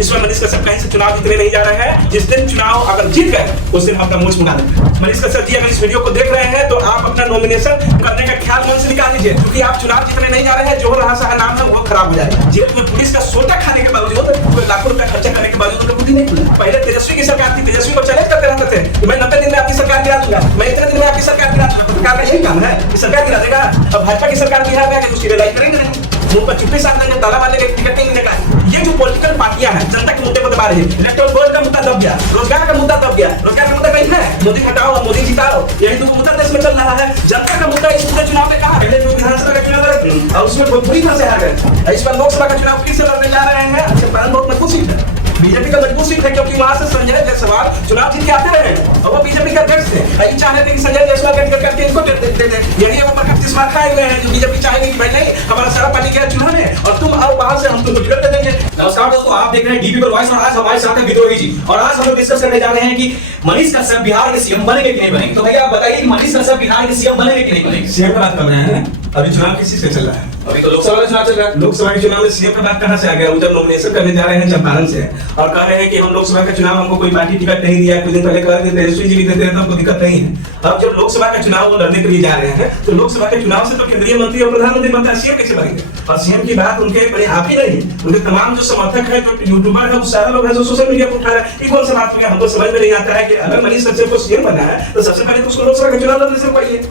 इस बार मनीष कश्यप कहीं से चुनाव जीतने नहीं जा रहे हैं। जिस दिन चुनाव अगर जीत गए उस दिन अपना मूछ मुड़ा देंगे। मनीष कश्यप जी अगर इस वीडियो को देख रहे हैं तो आप अपना नॉमिनेशन करने का ख्याल मन से निकाल लीजिए, क्योंकि आप चुनाव जीतने नहीं जा रहे हैं। जो रहा सहा नाम है वो खराब हो जाएगा। जेल में पुलिस का सोटा खाने के बावजूद, लाखों रुपया खर्चा करने के बावजूद उनको नहीं खुला। पहले तेजस्वी की सरकार थी, तेजस्वी को चैलेंज करते रहते थे कि मैं 90 दिन में आपकी सरकार गिरा दूंगा, मैं इतने दिन में आपकी सरकार गिरा दूंगा। सरकार का यही काम है कि सरकार गिरा देगा। अब भाजपा की सरकार बिहार में आके उसकी लड़ाई करेंगे नहीं, मुंह पर चुप्पी साध देंगे, ताला मारने का टिकट नहीं मिलने का। ये जो पॉलिटिकल पार्टियां हैं जनता के मुद्दे पर दबा रही है। इलेक्टोरल बॉन्ड का मुद्दा दब गया, रोजगार का मुद्दा दब गया। रोजगार का मुद्दा कहीं है, मोदी हटाओ और मोदी जिताओ, यही तो मुद्दा देश में चल रहा है। जनता का मुद्दा इस पूरे चुनाव में कहा पहले जो विधानसभा का चुनाव लड़े और उसमें बुरी तरह से हार गए। इस बार लोकसभा का चुनाव फिर से लड़ने जा रहे हैं। अच्छा, बहुत मजबूत सीट है, बीजेपी का मजबूत सीट है, क्योंकि वहां से संजय जायसवाल चुनाव जीत के आते रहे और वो बीजेपी का अध्यक्ष थे। यही चाहते थे कि संजय जायसवाल का टिकट करके इनको दे दे। यही वो प्रकाश तिस्मार खाए हुए हैं जो बीजेपी चाहेगी कि भाई नहीं, हमारा सारा पार्टी गया चुनाव में और तुम आओ बाहर से, हम तुमको टिकट दे देंगे। नमस्कार दोस्तों, आप देख रहे हैं डीपी पर वॉइस और आज हमारे साथ हैं विद्रोही जी और आज हम लोग डिस्कस करने जा रहे हैं कि मनीष कश्यप बिहार के सीएम बनेंगे कि नहीं बनेंगे। तो भैया आप बताइए कि मनीष कश्यप बिहार के सीएम बनेंगे कि नहीं बनेंगे। सीएम का बात कर रहे हैं, अभी चुनाव किसी से चल रहा है? अभी तो लोकसभा का चुनाव चल रहा है। लोकसभा के चुनाव में सीएम का बात कहां से आ गया? उधर नॉमिनेशन करने जा रहे हैं चंपारण से और कह रहे हैं कि हम लोकसभा का चुनाव, हमको कोई पार्टी टिकट नहीं दिया। कुछ दिन पहले कह रहे थे तेजस्वी जी भी देते हैं तो हमको दिक्कत नहीं है। अब जब लोकसभा का चुनाव वो लड़ने के लिए जा रहे हैं तो लोकसभा के चुनाव से तो केंद्रीय मंत्री और प्रधानमंत्री बनता है, सीएम कैसे बनेंगे? और सीएम की बात उनके बड़े आप ही नहीं, उनके तमाम जो समर्थक है, जो यूट्यूबर है, वो सारे लोग हैं जो सोशल मीडिया पर उठा रहे हैं। कौन सा बात हो गया? हमको समझ में नहीं आता है कि अगर मनीष कश्यप को सीएम बनना है तो सबसे पहले तो उसको लोकसभा का चुनाव लड़ने से पड़िए।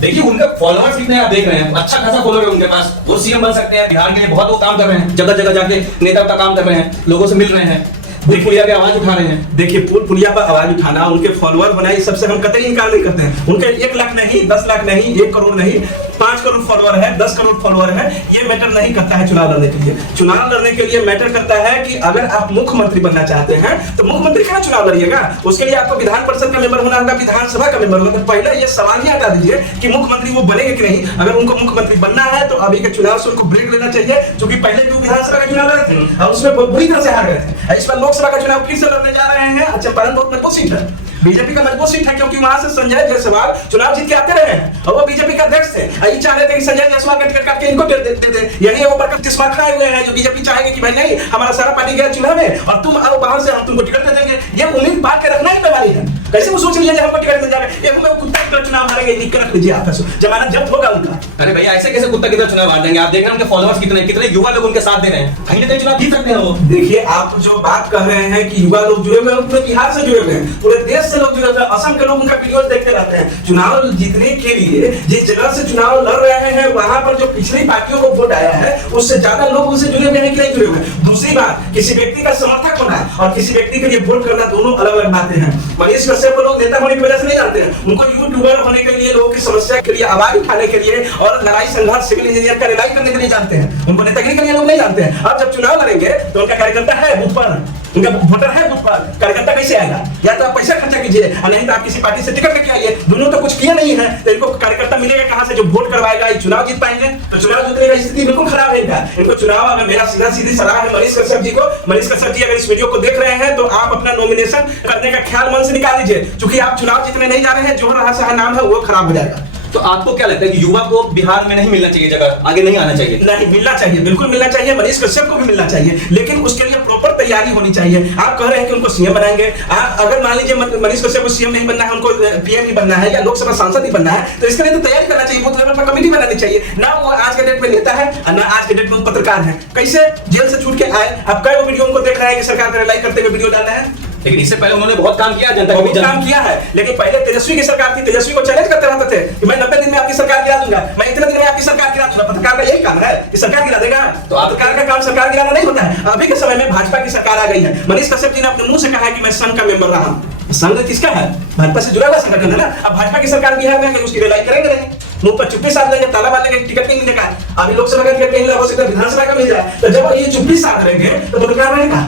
देखिए उनका फॉलोअर्स कितने आप देख रहे हैं, अच्छा खासा फॉलोअर है उनके पास। वो सीएम बन सकते हैं, बिहार के लिए बहुत वो काम कर रहे हैं, जगह जगह जाके नेता का काम कर रहे हैं, लोगों से मिल रहे हैं, पुल पुलिया पे आवाज उठा रहे हैं। देखिए पुल पुलिया पर आवाज उठाना, उनके फॉलोअर बनाए, सबसे हम कतई इनकार नहीं करते हैं। उनके 1 लाख नहीं, 10 लाख नहीं, 1 करोड़ नहीं, 5 करोड़ फॉलोअर है, 10 करोड़ फॉलोअर है, ये मैटर नहीं करता है चुनाव लड़ने के लिए। चुनाव लड़ने के लिए मैटर करता है कि अगर आप मुख्यमंत्री बनना चाहते हैं तो मुख्यमंत्री का चुनाव लड़िएगा। उसके लिए आपको विधान परिषद का मेंबर होना होगा, विधानसभा का मेंबर होगा। तो पहले ये सवाल ही हटा दीजिए कि मुख्यमंत्री वो बनेंगे कि नहीं। अगर उनको मुख्यमंत्री बनना है तो अभी के चुनाव से उनको ब्रेक लेना चाहिए, क्योंकि पहले भी विधानसभा का चुनाव लड़े थे और उसमें बहुत बुरी तरह से हार गए थे। इस बार लोकसभा का चुनाव फिर से लड़ने जा रहे हैं। अच्छा, बहुत मजबूत सीट है, बीजेपी का मजबूत सीट है, क्योंकि वहां से संजय जायसवाल चुनाव जीत के आते रहे हैं और वो बीजेपी का अध्यक्ष थे। यही चाहते थे कि संजय जायसवाल का टिकट करके इनको दे दे। यही वो प्रकाश तिस्मार खाए हुए हैं जो बीजेपी चाहेगी कि भाई नहीं, हमारा सारा पार्टी गया चुनाव में और तुम आओ बाहर से, हम तुमको टिकट दे देंगे। ये उम्मीद बात के रखना ही बेमारी है। कैसे वो सोच लीजिए हमको टिकट मिल जाएगा, ये हम कुत्ता की तरह चुनाव हारेंगे, लिख के रख लीजिए आप। जमानत जब्त होगा उनका। अरे भैया ऐसे कैसे कुत्ता की तरह चुनाव हार देंगे? आप देख रहे हैं उनके फॉलोअर्स कितने युवा लोग उनके साथ दे रहे हैं, कहीं ना कहीं चुनाव जीत सकते हैं वो। देखिए आप जो बात कर रहे हैं कि युवा लोग जुड़े हुए हैं, पूरे बिहार से जुड़े हुए हैं, पूरे देश से लोग जुड़े हुए हैं, असम के लोग उनका वीडियोस देखते रहते हैं। चुनाव जीतने के लिए जिस जगह से चुनाव लड़ रहे हैं वहां पर जो पिछली पार्टियों को वोट आया है उससे ज्यादा लोग उनसे जुड़े हुए हैं कि नहीं जुड़े हुए हैं। दूसरी बात, किसी व्यक्ति का समर्थक होना और किसी व्यक्ति के लिए वोट करना दोनों अलग अलग बातें हैं। मनीष कश्यप को लोग नेता होने की वजह से नहीं जानते हैं, उनको यूट्यूबर होने के लिए, लोगों की समस्या के लिए आवाज उठाने के लिए और लड़ाई संघर्ष सिविल इंजीनियर का लड़ाई करने के लिए जानते हैं। उनको नेतागिरी के लिए लोग नहीं जानते हैं। अब जब चुनाव लड़ेंगे तो उनका कार्यकर्ता है बूथ पर, उनका वोटर है बूथ पर, कार्यकर्ता कैसे आएगा? या तो आप पैसा खर्चा कीजिए और नहीं तो आप किसी पार्टी से टिकट लेके आइए। दोनों तो कुछ किया नहीं है तो इनको कार्यकर्ता मिलेगा कहां से जो वोट करवाएगा? ये चुनाव जीत पाएंगे? तो चुनाव जीतने की स्थिति बिल्कुल खराब है इनका। इनको चुनाव, अगर मेरा सीधी सलाह है मनीष कश्यप जी को, मनीष कश्यप जी अगर इस वीडियो को देख रहे हैं तो आप अपना नॉमिनेशन करने का ख्याल मन से निकाल लीजिए, क्योंकि आप चुनाव जीतने नहीं जा रहे हैं। जो रहा सहा नाम है वो खराब हो जाएगा। तो आपको क्या लगता है कि युवा को बिहार में नहीं मिलना चाहिए, जगह आगे नहीं आना चाहिए? नहीं, मिलना चाहिए, बिल्कुल मिलना चाहिए। मनीष कश्यप को भी मिलना चाहिए, लेकिन उसके लिए प्रॉपर तैयारी होनी चाहिए। आप कह रहे हैं कि उनको सीएम बनाएंगे, अगर मान लीजिए मनीष कश्यप को सीएम नहीं बनना है, उनको पीएम ही बनना है या लोकसभा सांसद ही बनना है, तो इसके लिए तो तैयारी करना चाहिए, बूथ लेवल पर कमेटी बनानी चाहिए। ना वो आज के डेट में नेता है और ना आज के डेट में पत्रकार है। कैसे जेल से छूट के आए? अब कई वीडियो उनको देख रहे हैं कि सरकार पर लड़ाई करते हुए वीडियो डाल रहे हैं, लेकिन इससे पहले उन्होंने बहुत काम किया, जनता बहुत काम किया है। लेकिन पहले तेजस्वी की सरकार थी, तेजस्वी को चैलेंज करते रहते थे कि मैं 90 दिन में आपकी सरकार गिरा दूंगा, मैं इतने दिन में आपकी सरकार गिरा दूंगा। पत्रकार का यही काम है कि सरकार गिरा देगा। तो पत्रकार का काम सरकार गिराना नहीं होता है। अभी के समय में भाजपा की सरकार आ गई है। मनीष कश्यप जी ने अपने मुंह से कहा है कि मैं संघ का मेंबर रहा हूं। संघ किसका है? भाजपा से जुड़ा हुआ संगठन है ना। अब भाजपा की सरकार बिहार में उसकी लड़ाई करेंगे नहीं, मुंह पर चुप्पी साध देंगे, ताला मारने का टिकट नहीं मिलेगा। अभी लोकसभा का टिकट नहीं मिला, हो सकता है विधानसभा का मिल जाए। तो जब ये चुप्पी साध रहेंगे तो पत्रकार रहेगा,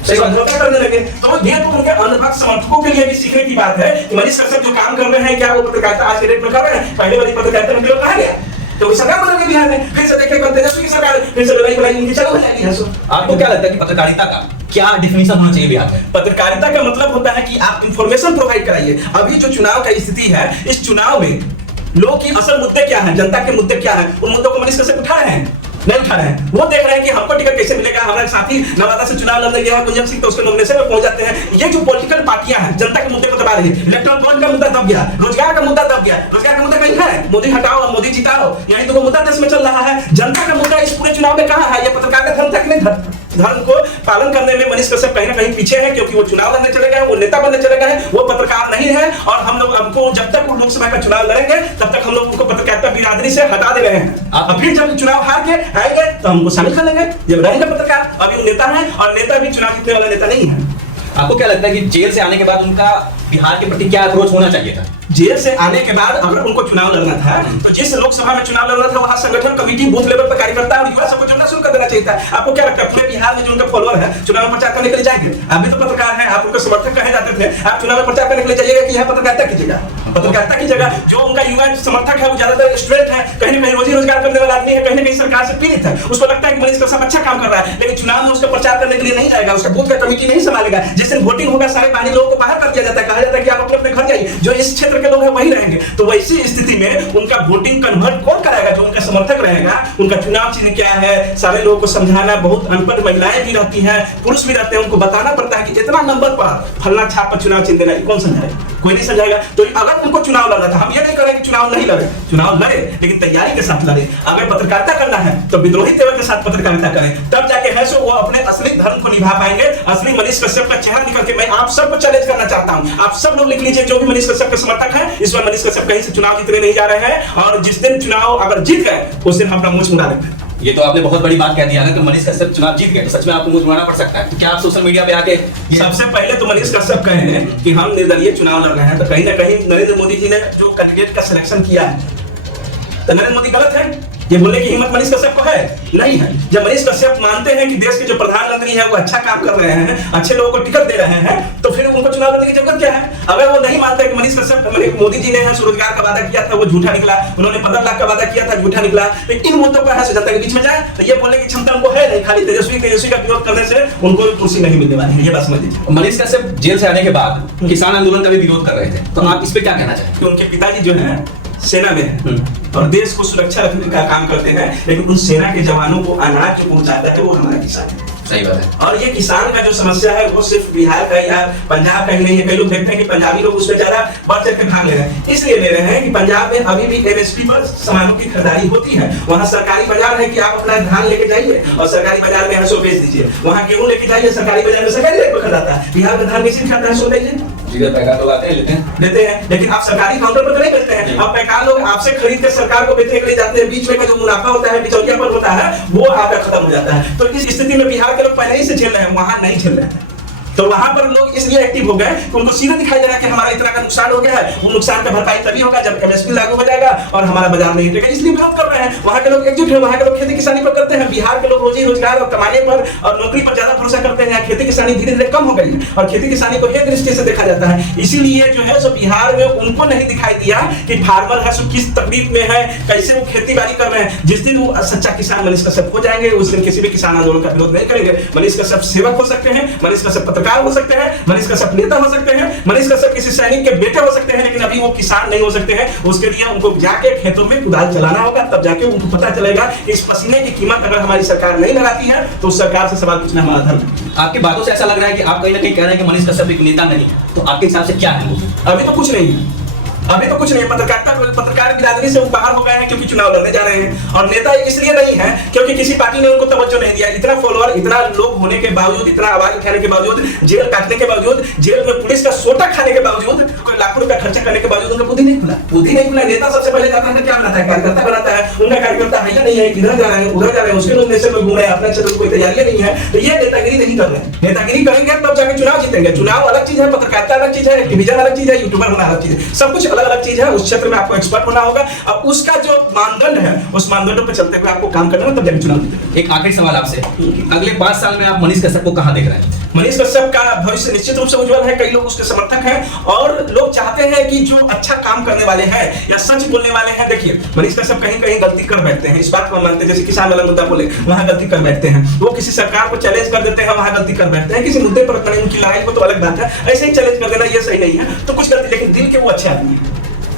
सही बात धोखा करने लगे। तो ये तो उनके अंधभक्त समर्थकों के लिए भी सीखने की बात है कि मनीष कश्यप जो काम कर रहे हैं क्या वो पत्रकारिता आज के डेट में कर रहे हैं? पहले वाली पत्रकारिता में कहा गया तो सरकार बदल गई बिहार में, फिर से देखें तेजस्वी की सरकार, फिर से लड़ाई उनकी चालू हो जाएगी। आपको क्या लगता है कि पत्रकारिता का क्या डिफिनेशन होना चाहिए बिहार में? पत्रकारिता का मतलब होता है कि आप इंफॉर्मेशन प्रोवाइड कराइए। अभी जो चुनाव का स्थिति है, इस चुनाव में लोग की असल मुद्दे क्या है, जनता के मुद्दे क्या है, उन मुद्दों को मनीष कश्यप उठा रहे हैं। नहीं उठा रहे हैं। वो देख रहे हैं कि हमको टिकट कैसे मिलेगा। हमारे साथी नवादा से चुनाव लड़ने गया है कुंजन सिंह, तो उसके नॉमिनेशन में पहुंच जाते हैं। ये जो पॉलिटिकल पार्टियां हैं जनता के मुद्दे को दबा रही है। इलेक्ट्रल बॉन्ड का मुद्दा दब गया, रोजगार का मुद्दा दब गया। रोजगार का मुद्दा कहीं है? मोदी हटाओ और मोदी जिताओ, यानी तो मुद्दा देश में चल रहा है। जनता का मुद्दा इस पूरे चुनाव में कहां है? ये पत्रकारिता धर्म तक नहीं, धर्म को पालन करने में मनीष कश्यप कहीं ना कहीं पीछे है, क्योंकि वो चुनाव लड़ने चले गए, वो नेता बनने चले गए, वो पत्रकार नहीं है। और हम लोग हमको जब तक वो लोकसभा का चुनाव लड़ेंगे तब तक हम लोग उनको पत्रकारिता बिरादरी से हटा दे रहे हैं। अब फिर जब चुनाव हार के आएंगे तो हमको शामिल कर लेंगे, जब रहेंगे पत्रकार। अभी वो नेता है और नेता भी चुनाव जीतने वाला नेता नहीं है। आपको क्या लगता है कि जेल से आने के बाद उनका बिहार के प्रति क्या अप्रोच होना चाहिए था? जेल से आने के बाद अगर उनको चुनाव लड़ना था तो जिस लोकसभा में चुनाव लड़ना था वहां संगठन कमेटी बूथ लेवल पर कार्यकर्ता और युवा सबको जोड़ना शुरू कर देना चाहिए था। आपको क्या लगता है पूरे बिहार में जो उनका फॉलोअर है चुनाव में प्रचार करने के लिए जाएंगे? आप भी तो पत्रकार हैं, आप उनके समर्थक कहे जाते थे। आप चुनाव में प्रचार करने के लिए जाइएगा कि यहाँ पत्रकारिता कीजिएगा? पत्रकारिता की जगह जो उनका युवा समर्थक है वो ज्यादातर स्टूडेंट है, कहीं ना कहीं रोजी रोजगार करने वाला आदमी है, कहीं ना कहीं सरकार से पीड़ित है। उसको लगता है कि मनीष कश्यप अच्छा काम कर रहा है, लेकिन चुनाव में उसका प्रचार करने के लिए नहीं जाएगा, उसका बूथ का कमेटी नहीं संभालेगा। जिस दिन वोटिंग होगा सारे बाहरी लोगों को बाहर कर दिया जाता है, कहा जाता है कि आप अपने अपने घर जाइए, जो इस क्षेत्र के लोग हैं वही रहेंगे। तो वैसी स्थिति में उनका वोटिंग कन्वर्ट कौन कराएगा? जो उनका समर्थक रहेगा। उनका चुनाव चिन्ह क्या है सारे लोगों को समझाना, बहुत अनपढ़ महिलाएं भी रहती हैं, पुरुष भी रहते हैं, उनको बताना पड़ता है कि इतना नंबर पर फलना छाप पर चुनाव चिन्ह देना, कौन समझाएगा? कोई नहीं समझाएगा। तो अगर उनको चुनाव लड़ना था, हम ये नहीं कह रहे कि चुनाव नहीं लड़े, चुनाव लड़े लेकिन तैयारी के साथ लड़े। अगर पत्रकारिता करना है तो विद्रोही तेवर के साथ पत्रकारिता करें, तब जाके है सो वो अपने असली धर्म को निभा पाएंगे। असली मनीष कश्यप का चेहरा निकल के मैं आप सबको चैलेंज करना चाहता हूं। आप सब लोग लिख लीजिए जो भी मनीष कश्यप के समर्थक हैं, इस बार मनीष कश्यप कहीं से चुनाव जीतने नहीं जा रहे हैं, और जिस दिन चुनाव अगर जीत गए उस दिन हम अपना मुंह मुड़ा लेंगे। ये तो आपने बहुत बड़ी बात कह दी। अगर मनीष कश्यप चुनाव जीत गए तो सच में आपको मुंह बनाना पड़ सकता है। तो क्या आप सोशल मीडिया पे आके सबसे पहले तो मनीष कश्यप कहे हैं कि हम निर्दलीय चुनाव लड़ रहे हैं, तो कहीं ना कहीं नरेंद्र मोदी जी ने जो कैंडिडेट का सिलेक्शन किया है तो नरेंद्र मोदी गलत है? ये बोलने की हिम्मत मनीष कश्यप को है? नहीं है। जब मनीष कश्यप मानते हैं कि देश के जो प्रधानमंत्री हैं वो अच्छा काम कर रहे हैं, अच्छे लोगों को टिकट दे रहे हैं, तो फिर उनको चुनाव लड़ने की जरूरत क्या है? अगर वो नहीं मानते कि मनीष कश्यप मोदी जी ने स्वरोजगार का वादा किया था वो झूठा निकला, उन्होंने 15 लाख का वादा किया था झूठा निकला, तो इन मुद्दों पर जनता के बीच में जाए तो ये बोलने की क्षमता उनको है नहीं। खाली तेजस्वी का विरोध करने से उनको कुर्सी नहीं मिलने वाली है, ये बात समझ लीजिए। मनीष कश्यप जेल से आने के बाद किसान आंदोलन का भी विरोध कर रहे थे, तो आप इस पे क्या कहना चाहेंगे? उनके पिताजी जो है सेना में है और देश को सुरक्षा रखने का काम करते हैं, लेकिन उन सेना के जवानों को अनाज जो पहुंचाता है वो हमारा किसान है। सही बात है। और ये किसान का जो समस्या है वो सिर्फ बिहार का या पंजाब का ही नहीं है। कई लोग देखते हैं कि पंजाबी लोग उसमें ज्यादा बढ़ चढ़ के भाग ले रहे हैं, इसलिए ले रहे हैं कि पंजाब में अभी भी MSP पर सामानों की खरीदारी होती है। वहाँ सरकारी बाजार है कि आप अपना धान लेके जाइए और सरकारी बाजार में 100 बेच दीजिए। वहाँ गेहूं लेके जाइए सरकारी बाजार में सरकारी रेट पर खरीदाता है। बिहार में धान किसी खाता है 100 लीजिए पैकार लोग आते हैं लेते हैं, लेकिन आप सरकारी काउंटर पर तो नहीं बेचते हैं। अब पैकार लोग आपसे खरीद के सरकार को बेचने के लिए जाते हैं, बीच में का जो मुनाफा होता है बिचौलिया पर होता है वो आपका खत्म हो जाता है। तो इस स्थिति में बिहार के लोग पहले ही से झेल रहे हैं, वहां नहीं झेल रहे हैं। तो वहां पर लोग इसलिए एक्टिव हो गए कि उनको सीधे दिखाई दे रहा है कि हमारा इतना का नुकसान हो गया है। वो नुकसान का भरपाई तभी होगा जब MSP लागू हो जाएगा और हमारा बाजार नहीं टिकेगा, इसलिए विरोध कर रहे हैं। वहां के लोग एकजुट है, वहां के लोग खेती किसानी पर करते हैं। बिहार के लोग रोजी रोजगार और कमाने पर और नौकरी पर ज्यादा भरोसा करते हैं। खेती किसानी धीरे धीरे कम हो गई है और खेती किसानी को एक दृष्टि से देखा जाता है। इसीलिए जो है सो बिहार में उनको नहीं दिखाई दिया कि फार्मर है सो किस तकलीफ में है, कैसे वो खेती बाड़ी कर रहे हैं। जिस दिन वो सच्चा किसान मनीष कश्यप हो जाएंगे उस दिन किसी भी किसान आंदोलन का विरोध नहीं करेंगे। मनीष कश्यप सेवक हो सकते हैं, मनीष कश्यप पत्रकार हो सकते हैं, मनीष कश्यप नेता हो सकते हैं, मनीष कश्यप किसी सैनिक के बेटे हो सकते हैं, लेकिन अभी वो किसान नहीं हो सकते हैं। उसके लिए उनको जाके खेतों में कुदाल चलाना होगा, तब जाके उनको पता चलेगा कि इस पसीने की कीमत अगर हमारी सरकार नहीं लगाती है तो उस सरकार से सवाल पूछना हमारा धर्म है। आपकी बातों से ऐसा लग रहा है कि आप कहीं ना कहीं कह रहे हैं कि मनीष कश्यप एक नेता नहीं है, तो आपके हिसाब से क्या है? अभी तो कुछ नहीं है, अभी तो कुछ नहीं है। पत्रकार बिरादरी से वो बाहर हो गए हैं क्योंकि चुनाव लड़ने जा रहे हैं, और नेता इसलिए नहीं है क्योंकि किसी पार्टी ने उनको तवज्जो नहीं दिया। इतना फॉलोअर, इतना लोग होने के बावजूद, इतना आवाज उठाने के बावजूद, जेल काटने के बावजूद, जेल में पुलिस का सोटा खाने के बावजूद, कोई लाखों रुपया खर्चा करने के बावजूद उनका बुद्धि नहीं खुला। बुद्धि नहीं खुला। नेता सबसे पहले जाता है क्या बनाता है? कार्यकर्ता बनाता है। उनका कार्यकर्ता है या नहीं है, इधर जा रहे हैं उधर जा रहे हैं, उसके लोग नेशनल में घूम रहे हैं, अपने क्षेत्र में कोई तैयारी नहीं है, तो ये नेतागिरी नहीं कर रहे हैं। नेतागिरी करेंगे तब जाके चुनाव जीतेंगे। चुनाव अलग चीज है, पत्रकारिता अलग चीज है, एक्टिविजन अलग चीज है, यूट्यूबर होना अलग चीज है, सब कुछ अलग अलग चीज है। उस क्षेत्र में आपको एक्सपर्ट होना होगा और उसका जो मानदंड है उस मानदंडों पर चलते हुए आपको काम करना है, तब जाके चुनाव जीतेंगे। एक आखिरी सवाल आपसे, अगले 5 साल में आप मनीष कश्यप को कहां देख रहे हैं? मनीष कश्यप का भविष्य निश्चित रूप से उज्जवल है। कई लोग उसके समर्थक हैं और लोग चाहते हैं कि जो अच्छा काम करने वाले हैं या सच बोलने वाले हैं। देखिए मनीष कश्यप कहीं कहीं गलती कर बैठते हैं, इस बात को हम मानते हैं। जैसे किसान वाला मुद्दा बोले वहां गलती कर बैठते हैं, वो किसी सरकार को चैलेंज कर देते हैं, वहां गलती कर बैठते हैं। किसी मुद्दे पर खड़े उनकी लड़ाई को तो अलग बात है, ऐसे ही चैलेंज कर देना ये सही नहीं है। तो कुछ गलती, लेकिन दिल के वो अच्छे आदमी है।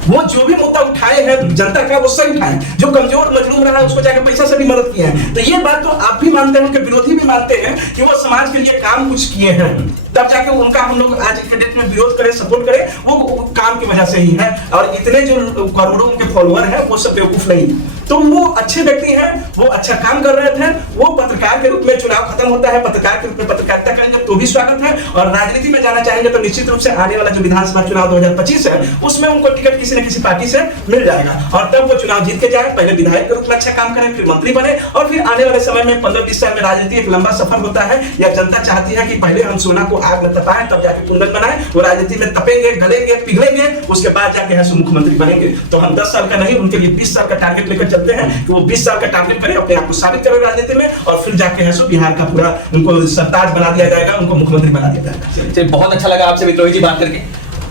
वो जो भी मुद्दा उठाए हैं जनता का वो सही उठाए, जो कमजोर मजलूम रहा है उसको जाकर पैसा से भी मदद किए हैं। तो ये बात तो आप भी मानते हैं कि विरोधी भी मानते हैं कि वो समाज के लिए काम कुछ किए हैं, तब जाके उनका हम लोग आज के डेट में विरोध करें, सपोर्ट करें, वो काम की वजह से ही है। और इतने जो करोड़ों उनके फॉलोअर हैं वो सब बेवकूफ नहीं, तो वो अच्छे व्यक्ति हैं, वो अच्छा काम कर रहे थे। वो पत्रकार के रूप में चुनाव खत्म होता है, पत्रकार के रूप में पत्रकारिता करेंगे तो भी स्वागत है, और राजनीति में जाना चाहेंगे तो निश्चित रूप से आने वाला जो विधानसभा चुनाव 2025 है उसमें उनको टिकट किसी न किसी पार्टी से मिल जाएगा, और तब वो चुनाव जीत के जाए, पहले विधायक के रूप में अच्छा काम करें, फिर मंत्री बने, और फिर आने वाले समय में 15-20 साल में राजनीति एक लंबा सफर होता है। या जनता चाहती है कि पहले हम सोना को आग में तपाएं तब जाके कुंदन बनाएं, वो राजनीति में तपेंगे, गलेंगे, पिघलेंगे, उसके बाद जाके है मुख्यमंत्री बनेंगे। तो हम 10 साल का नहीं, उनके लिए 20 साल का टारगेट लेकर चलते हैं कि वो 20 साल का टारगेट करें, अपने आप को साबित करें राजनीति में, और फिर जाके है बिहार का पूरा उनको सरताज बना दिया जाएगा, उनको मुख्यमंत्री बना दिया जाएगा। बहुत अच्छा लगा आपसे विद्रोही जी बात करके।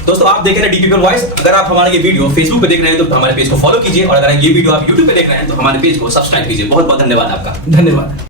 दोस्तों आप देख रहे हैं डीपीपीएल वॉइस। अगर आप हमारा ये वीडियो फेसबुक पे देख रहे हैं तो हमारे पेज को फॉलो कीजिए, और अगर ये वीडियो आप यूट्यूब पे देख रहे हैं तो हमारे पेज को सब्सक्राइब कीजिए। बहुत बहुत धन्यवाद आपका। धन्यवाद।